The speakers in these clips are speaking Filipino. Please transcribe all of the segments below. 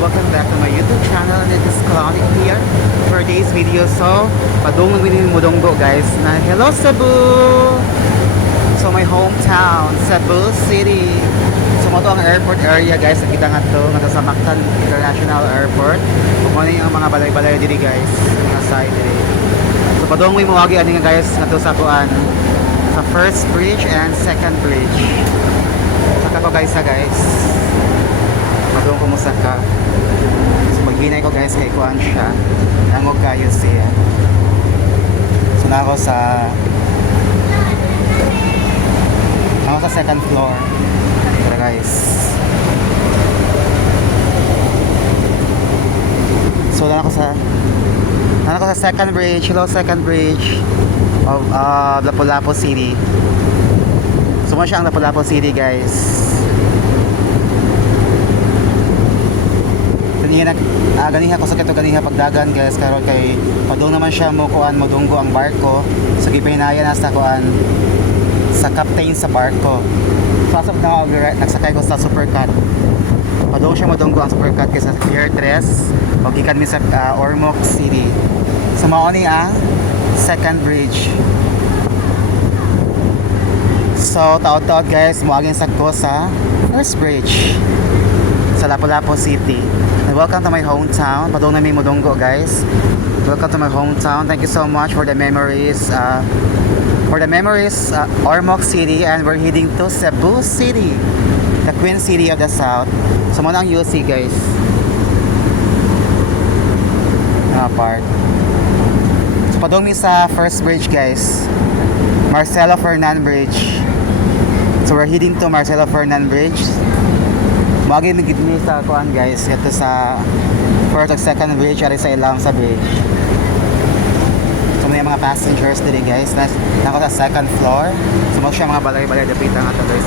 welcome back to my YouTube channel. And it is Kalani here for today's video. So, padungan din mo donggo guys na hello Cebu! So, my hometown, Cebu City. So, mo to ang airport area guys. Nakita nga to, nga sa Mactan International Airport. Kung ano yung mga balay-balay diri guys, mga side diri. So, padungan mo agi ani nga guys nga to sa kuan sa first bridge and second bridge. Saka ko guys ha guys. Padung ko mo saka. So maghinay ko guys kay kuan siya. Nangog kayo siya. So na ako sa second floor. Tara guys. So na ako sa second bridge. Hello second bridge of Lapu-Lapu City. So mo siya ang Lapu-Lapu City guys. Ganiha ko sa kito ganiha pagdagan guys karon kay padung naman siya mo kuan modunggo ang barko so gipahinayan na sa kuan sa captain sa barko. So asap na nagsakay ko sa Supercat. Padung siya modunggo ang Supercat kay sa Pier 3 o gikan mi sa Ormoc City. So mao ni ang second bridge. So taod-taod guys moaging sakko sa first bridge sa Lapu-Lapu City. And welcome to my hometown. Padung na mi modunggo guys. Welcome to my hometown. Thank you so much for the memories. Ormoc City, and we're heading to Cebu City, the Queen City of the South. So muna ang UC guys. Part. So padung mi sa first bridge guys. Marcelo Fernan Bridge. So we're heading to Marcelo Fernan Bridge. Magi mi gitni sa kuan guys, ito sa first at second bridge ari sa ilang sa bridge. So may mga passengers diri guys. Nako sa second floor. So mo siya mga balay-balay dapit ang ato guys.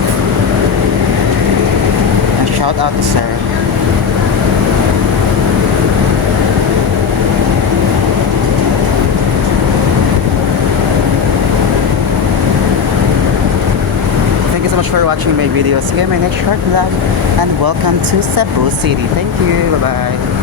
And shout out to sir. Thank you so much for watching my videos. See you in my next short vlog, and welcome to Cebu City. Thank you. Bye bye.